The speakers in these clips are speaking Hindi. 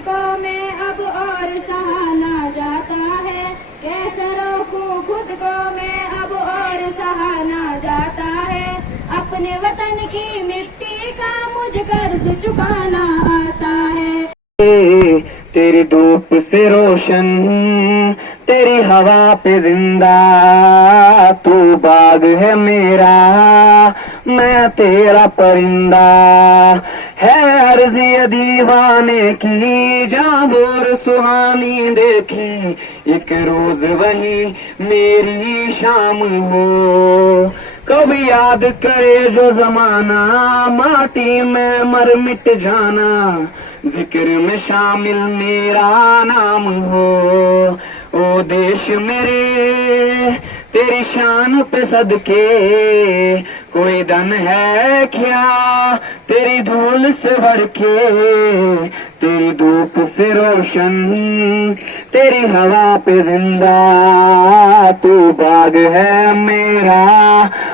को मैं अब और सहाना जाता है, कैसे रोकूं खुद को मैं अब और सहाना जाता है। अपने वतन की मिट्टी का मुझे कर्ज चुकाना आता है। तेरी धूप से रोशन, तेरी हवा पे जिंदा, तू बाग है मेरा, मैं तेरा परिंदा। है अर्ज़ी दीवाने की जहाँ बोर सुहानी देखी, एक रोज वही मेरी शाम हो। कभी याद करे जो जमाना, माटी में मर मिट जाना, जिक्र में शामिल मेरा नाम हो। ओ देश मेरे तेरी शान पे सदके, कोई धन है क्या तेरी धूल से भर के। तेरी धूप से रोशन, तेरी हवा पे जिंदा, तू बाग है मेरा,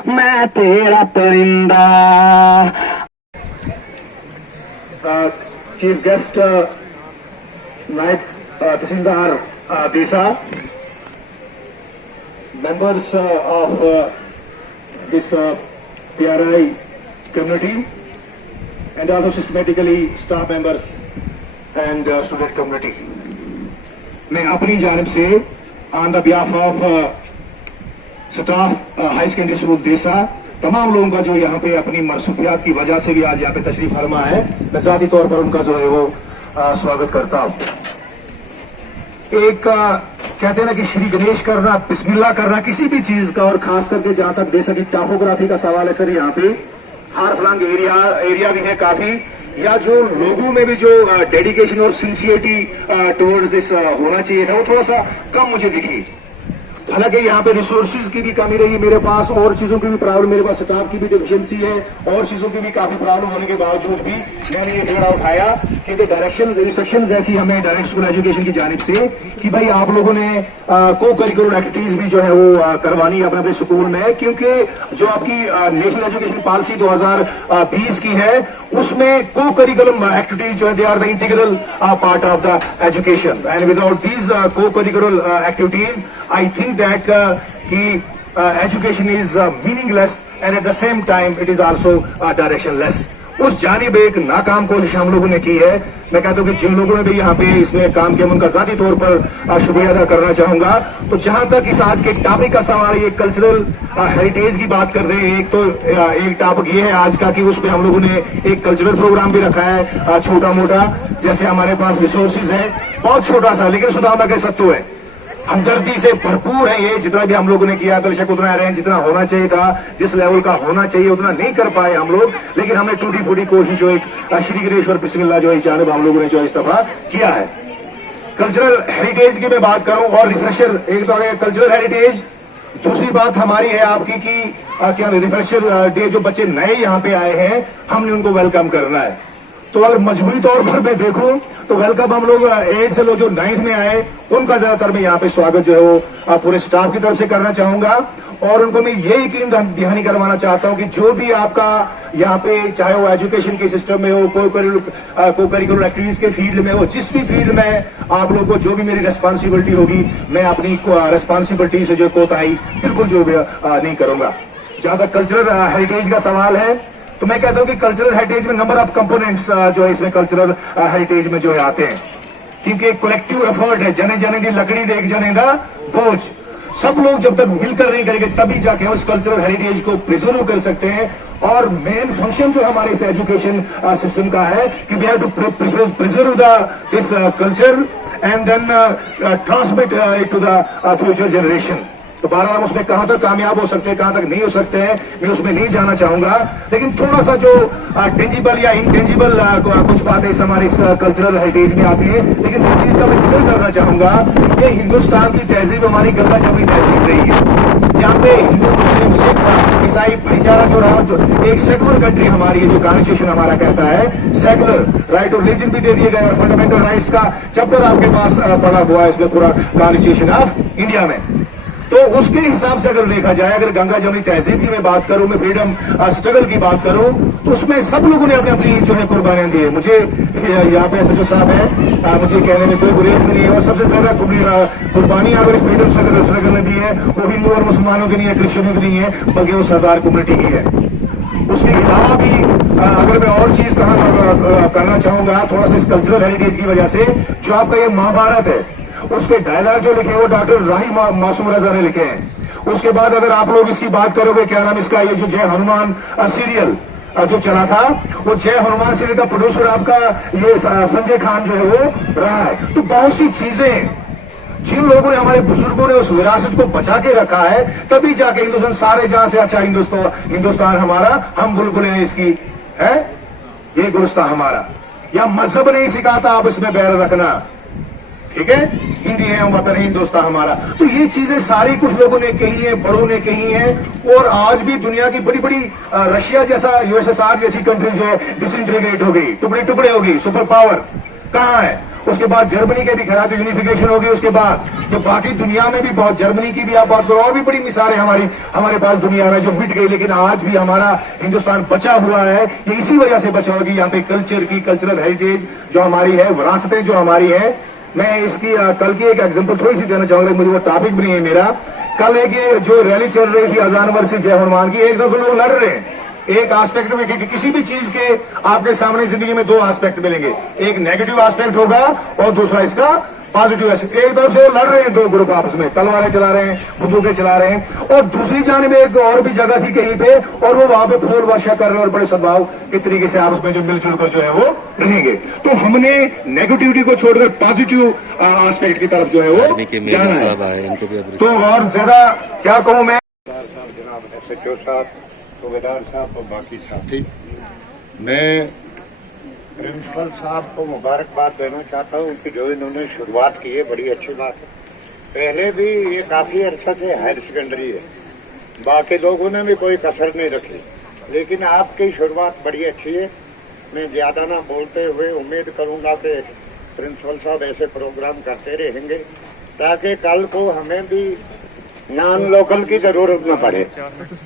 मैं तेरा परिंदा। Chief guest, Naib Tahsildar Desa, members of this PRI community, and also systematically staff members and student community. मैं अपनी जानिब से on the behalf of staff High Secondary School Desa, तमाम लोगों का जो यहाँ पे अपनी मसरूफियात की वजह से भी आज यहाँ पे तशरीफ फरमा है, मैं ज़ाती तौर पर उनका जो है वो स्वागत करता हूँ। एक कहते हैं ना कि श्री गणेश करना, बिस्मिल्लाह करना किसी भी चीज का, और खास करके जहां तक देश की टॉपोग्राफी का सवाल है सर, यहाँ पे हार फ्लांग एरिया भी है काफी, या जो लोगों में भी जो डेडिकेशन और सिंसियरिटी टुवर्ड्स दिस होना चाहिए था, वो थोड़ा सा कम मुझे दिखी। हालांकि यहाँ पे रिसोर्सेज की भी कमी रही मेरे पास, और चीजों की भी प्रॉब्लम, मेरे पास स्टाफ की भी डिफिशियंसी है, और चीजों की भी काफी प्रॉब्लम होने के बावजूद भी मैंने ये फेरा उठाया, क्योंकि डायरेक्शंस इंस्ट्रक्शंस ऐसी हमें डायरेक्ट स्कूल एजुकेशन की जानिब से कि भाई आप लोगों ने को करिकुलर एक्टिविटीज भी जो है वो करवानी है अपने अपने स्कूल में, क्योंकि जो आपकी नेशनल एजुकेशन पॉलिसी 2020 की है, उसमें को करिकुलम एक्टिविटीज जो है they are the integral part of the education, and without these co curricular activities I think that education is meaningless, and at the same time it is also directionless. उस जानिब एक नाकाम कोशिश हम लोगों ने की है। मैं कहता हूँ कि जिन लोगों ने भी यहाँ पे इसमें काम किया, उनका जाती तौर पर शुक्रिया अदा करना चाहूंगा। तो जहां तक इस आज के टॉपिक का सवाल, ये कल्चरल हेरिटेज की बात कर रहे हैं, एक टॉपिक ये है आज का कि उस पर हम लोगों ने एक कल्चरल प्रोग्राम भी रखा है, छोटा मोटा, जैसे हमारे पास रिसोर्सेज है बहुत छोटा सा, लेकिन सुदामा के सत्तू है, हमदर्दी से भरपूर है। ये जितना भी हम लोगों ने किया, बेशक उतना अरेंज जितना होना चाहिए था, जिस लेवल का होना चाहिए उतना नहीं कर पाए हम लोग, लेकिन हमने टूटी फूटी कोशिश जो एक श्री गणेश और बिस्मिल्लाह जो इस जानब हम लोगों ने जो इस दफा किया है। कल्चरल हेरिटेज की मैं बात करूं और रिफ्रेशर, एक तो कल्चरल हेरिटेज, दूसरी बात हमारी है आपकी कि क्या रिफ्रेशर डे, जो बच्चे नए यहाँ पे आए हैं हमने उनको वेलकम करना है। तो अगर मजबूरी तौर पर मैं देखूं तो वेलकम हम लोग 8 से लोग जो 9th में आए उनका ज्यादातर मैं यहाँ पे स्वागत जो है वो पूरे स्टाफ की तरफ से करना चाहूंगा, और उनको मैं ये यकीन दहानी करवाना चाहता हूं कि जो भी आपका यहाँ पे, चाहे वो एजुकेशन के सिस्टम में हो, को करिकुलर एक्टिविटीज के फील्ड में हो, जिस भी फील्ड में आप लोगों को जो भी मेरी रेस्पॉन्सिबिलिटी होगी, मैं अपनी रेस्पॉन्सिबिलिटी से जो कोताही बिल्कुल जो नहीं करूंगा। जहां तक कल्चरल हेरिटेज का सवाल है, तो मैं कहता हूं कि कल्चरल हेरिटेज में नंबर ऑफ कंपोनेंट्स जो है इसमें कल्चरल हेरिटेज में जो है आते हैं, क्योंकि कलेक्टिव एफर्ट है, जने जने की लकड़ी देख जने दा बोझ, सब लोग जब तक मिलकर नहीं करेंगे तभी जाके उस कल्चरल हेरिटेज को प्रिजर्व कर सकते हैं। और मेन फंक्शन जो हमारे इस एजुकेशन सिस्टम का है कि we have to preserve this culture and then transmit it to the future generation. तो 12 हम उसमें कहां तक कामयाब हो सकते हैं, कहां तक नहीं हो सकते हैं, मैं उसमें नहीं जाना चाहूंगा, लेकिन थोड़ा सा जो टेंजिबल या इंटेंजिबल कुछ बातें इस हमारे इस कल्चरल हेरिटेज में आती है, लेकिन जिस चीज का मैं जिक्र करना चाहूंगा, ये हिंदुस्तान की तहजीब हमारी गंगा जमनी तहजीब रही है। यहाँ पे हिंदू, मुस्लिम, सिख, ईसाई भाईचारा जो रहा, एक सेकुलर कंट्री हमारी है, जो कॉन्स्टिट्यूशन हमारा कहता है सेकुलर राइट और रिलीजन भी दे दिए गए, और फंडामेंटल राइट्स का चैप्टर आपके पास पड़ा हुआ है इसमें पूरा कॉन्स्टिट्यूशन ऑफ इंडिया में। तो उसके हिसाब से अगर देखा जाए, अगर गंगा जमुनी तहजीब की मैं बात करूं, मैं फ्रीडम स्ट्रगल की बात करूं, तो उसमें सब लोगों ने अपनी अपनी जो है कुर्बानियां दी है। मुझे यहाँ पे एसएचओ साहब है, मुझे कहने में कोई गुरेज नहीं है। और सबसे ज्यादा कुर्बानियां अगर इस फ्रीडम स्ट्रगल ने दी है वो हिंदू और मुसलमानों की नहीं है, क्रिश्चियनों की नहीं है, बल्कि वो सरदार कम्युनिटी की है। उसके अलावा भी अगर मैं और चीज करना चाहूंगा थोड़ा सा इस कल्चरल हेरिटेज की वजह से, जो आपका ये महाभारत है उसके डायलॉग जो लिखे वो डॉक्टर राही मासूम रजा ने लिखे हैं। उसके बाद अगर आप लोग इसकी बात करोगे, क्या नाम इसका, ये जो जय हनुमान सीरियल जो चला था, वो जय हनुमान सीरियल का प्रोड्यूसर आपका ये संजय खान जो है वो रहा है। तो बहुत सी चीजें जिन लोगों ने, हमारे बुजुर्गों ने उस विरासत को बचा के रखा है, तभी जाके हिंदुस्तान सारे जहां से अच्छा हिंदुस्तान हमारा, हम बुलबुलें हैं इसकी, है ये गुलिस्तान हमारा। या मजहब नहीं सिखाता आप इसमें बैर रखना, ठीक है, हिंदी है हम वतन हिंदुस्तान हमारा। तो ये चीजें सारी कुछ लोगों ने कही है, बड़ों ने कही है। और आज भी दुनिया की बड़ी बड़ी रशिया जैसा, यूएसएसआर जैसी कंट्री जो है डिसइंटीग्रेट हो गई, टुकड़े टुकड़े हो गई, सुपर पावर कहाँ है। उसके बाद जर्मनी के भी खराब यूनिफिकेशन हो गई। उसके बाद जो बाकी दुनिया में भी बहुत, जर्मनी की भी आप बात करो, और भी बड़ी मिसालें हमारे पास दुनिया में जो मिट गई, लेकिन आज भी हमारा हिंदुस्तान बचा हुआ है। ये इसी वजह से बचा होगी, यहाँ पे कल्चर की, कल्चरल हेरिटेज जो हमारी है, विरासतें जो हमारी है। मैं इसकी कल की एक एग्जांपल थोड़ी सी देना चाहूंगा, मुझे वो टॉपिक भी नहीं है मेरा। कल एक ये जो रैली चल रही थी अजान वर्षी जय हनुमान की, एक दो लोग लड़ रहे हैं एक एस्पेक्ट में, कि किसी भी चीज के आपके सामने जिंदगी में दो एस्पेक्ट मिलेंगे, एक नेगेटिव एस्पेक्ट होगा और दूसरा इसका पॉजिटिव एस्पेक्ट। एक तरफ से वो लड़ रहे हैं दो ग्रुप आपस में, तलवारें चला रहे हैं, बंदूकें चला रहे हैं, और दूसरी जानिब एक और भी जगह थी कहीं पे, और वो वहां पे फूल वर्षा कर रहे हैं और बड़े सद्भाव के तरीके से आपस में जो मिलजुल कर जो है वो रहेंगे। तो हमने नेगेटिविटी को छोड़कर पॉजिटिव एस्पेक्ट की तरफ जो है वो जाना है। तो और ज्यादा क्या कहूं मैं, एसएचओ साहब, सूबेदार साहब और बाकी साथी, मैं प्रिंसिपल साहब को मुबारकबाद देना चाहता हूँ कि जो इन्होंने शुरुआत की है बड़ी अच्छी बात है। पहले भी ये काफी अर्सा से हायर सेकेंडरी है, बाकी लोगों ने भी कोई कसर नहीं रखी, लेकिन आपकी शुरुआत बड़ी अच्छी है। मैं ज्यादा ना बोलते हुए उम्मीद करूंगा कि प्रिंसिपल साहब ऐसे प्रोग्राम करते रहेंगे ताकि कल को हमें भी नॉन लोकल की जरूरत न पड़े।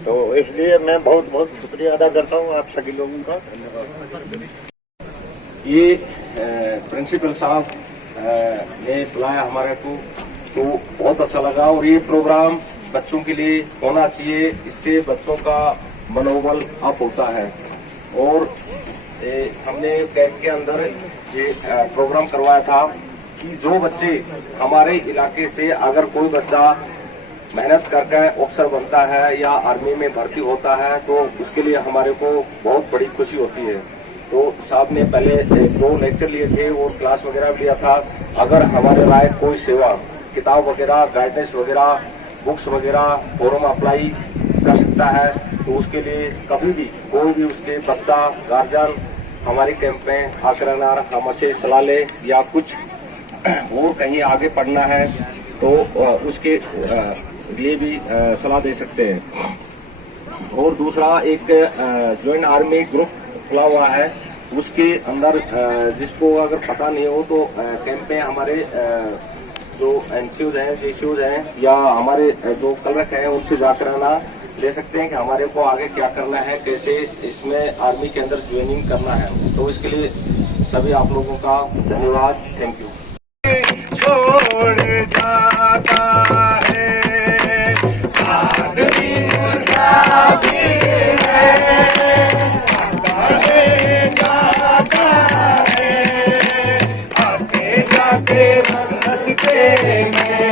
तो इसलिए मैं बहुत बहुत शुक्रिया अदा करता हूँ आप सभी लोगों का। ये प्रिंसिपल साहब ने बुलाया हमारे को, तो बहुत अच्छा लगा। और ये प्रोग्राम बच्चों के लिए होना चाहिए, इससे बच्चों का मनोबल अप होता है। और हमने कैंप के अंदर ये प्रोग्राम करवाया था कि जो बच्चे हमारे इलाके से, अगर कोई बच्चा मेहनत करके अफसर बनता है या आर्मी में भर्ती होता है, तो उसके लिए हमारे को बहुत बड़ी खुशी होती है। तो साहब ने पहले 2 लेक्चर लिए थे और क्लास वगैरह भी लिया था। अगर हमारे लायक कोई सेवा, किताब वगैरह, गाइडेंस वगैरह, बुक्स वगैरह, फॉर्म अप्लाई कर सकता है, तो उसके लिए कभी भी कोई भी उसके बच्चा, गार्जियन हमारे कैंप में आकर हमसे सलाह ले, या कुछ और कहीं आगे पढ़ना है तो उसके लिए भी सलाह दे सकते हैं। और दूसरा एक ज्वाइंट आर्मी ग्रुप खुला हुआ है, उसके अंदर जिसको अगर पता नहीं हो तो कैंप में हमारे जो एनसीओज हैं, जेसीओज हैं, या हमारे जो क्लर्क हैं, उनसे जाकर आना ले सकते हैं कि हमारे को आगे क्या करना है, कैसे इसमें आर्मी के अंदर ज्वाइनिंग करना है। तो इसके लिए सभी आप लोगों का धन्यवाद, थैंक यू। छोड़ जाता है आदमी मुसाफिर है, जाता है आते जाते रस्ते में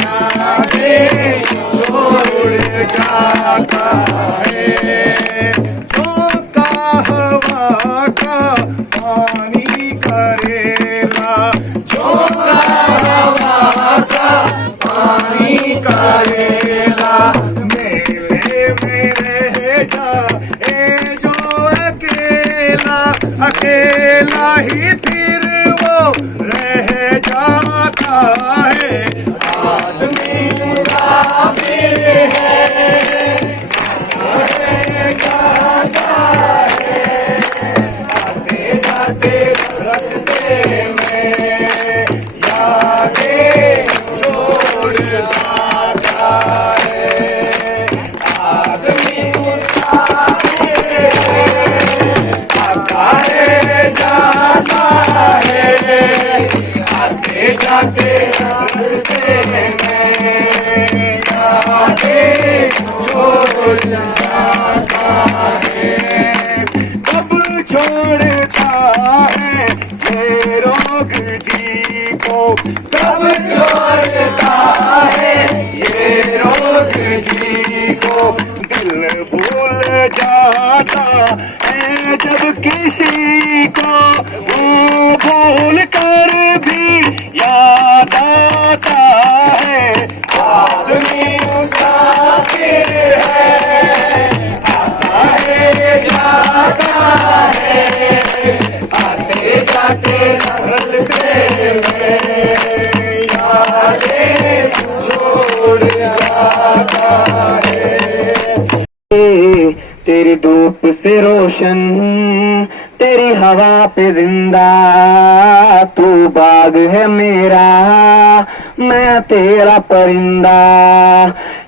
यादें छोड़ जाता है। झोंका हवा का पानी करेला, झोंका हवा का पानी करेला, मेले में रह जाए जो अकेला, अकेला ही फिर वो रह जाता है। आदमी मुसाफिर है, जाता है आते जाते रस्ते में यादें छोड़ जाता है जब किसी को वो भूल कर भी याद आता है। आदमी मुसाफिर है, आता है जाता है, आते जाते रस्ते में यादें छोड़ जाता है। तेरी धूप से रोशन, तेरी हवा पे जिंदा, तू बाग है मेरा, मैं तेरा परिंदा।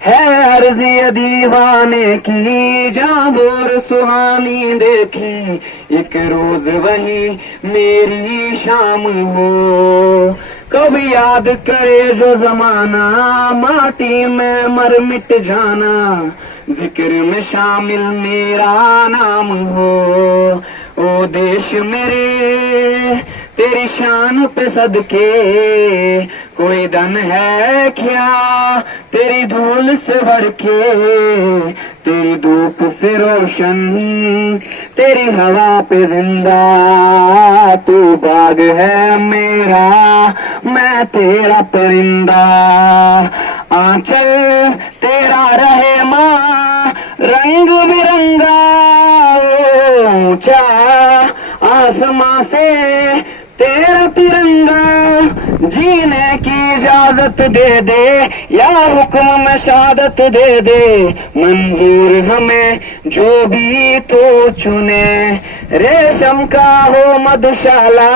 है अर्ज़ी दीवाने की जहाँ बोर सुहानी देखी, एक रोज वही मेरी शाम हो। कभी याद करे जो जमाना, माटी में मर मिट जाना, जिक्र में शामिल मेरा नाम हो। ओ देश मेरे तेरी शान पे सदके, कोई धन है क्या तेरी धूल से भर के। तेरी धूप से रोशन, तेरी हवा पे जिंदा, तू बाग है मेरा, मैं तेरा परिंदा। आंचल तेरा रहे माँ रंग बिरंगा, ऊंचा आसमां से तेरा तिरंगा। जीने की इजाजत दे दे या हुक्म में शहादत दे दे, मंजूर हमें जो भी तो चुने। रेशम का हो मधुशाला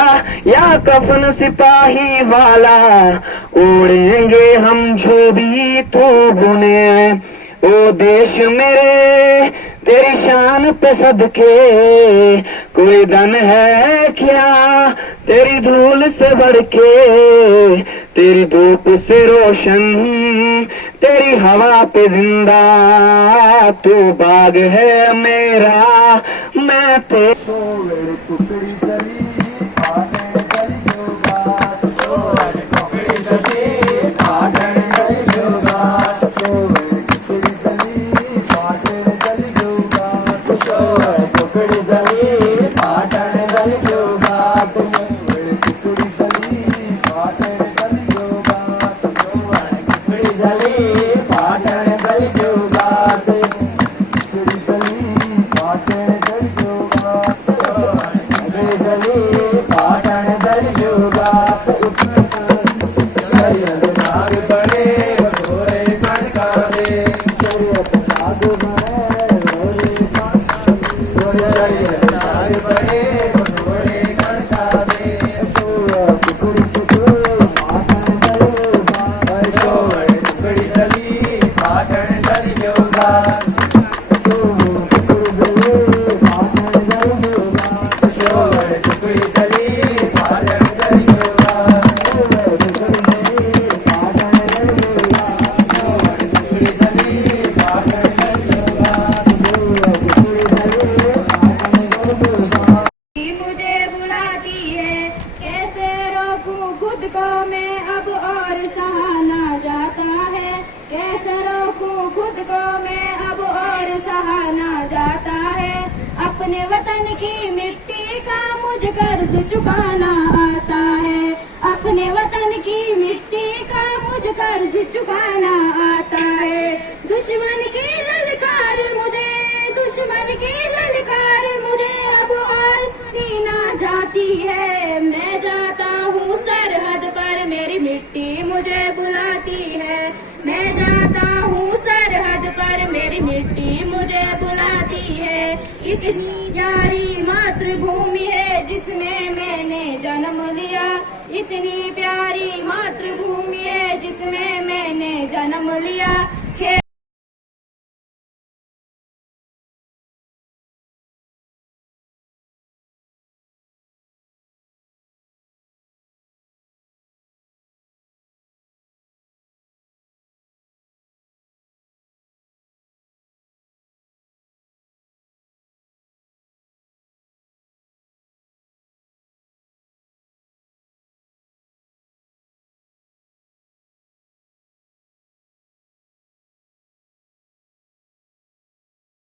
या कफन सिपाही वाला, ओढ़ेंगे हम जो भी तो बुने। ओ देश मेरे तेरी शान पे सदके, कोई धन है क्या तेरी धूल से बढ़ के। तेरी धूप से रोशन, तेरी हवा पे जिंदा, तू बाग है मेरा, मैं अपने वतन की मिट्टी का मुझ कर्ज चुकाना आता है। अपने वतन की मिट्टी का मुझ कर्ज चुकाना आता है। दुश्मन की ललकार मुझे, दुश्मन की ललकार मुझे अब और सुनी ना जाती है। मैं जाता हूँ सरहद पर, मेरी मिट्टी मुझे बुलाती है। मैं जाता हूँ सरहद पर, मेरी मिट्टी मुझे बुलाती है। इतनी प्यारी मातृभूमि है जिसमें मैंने जन्म लिया, इतनी प्यारी मातृभूमि है जिसमें मैंने जन्म लिया।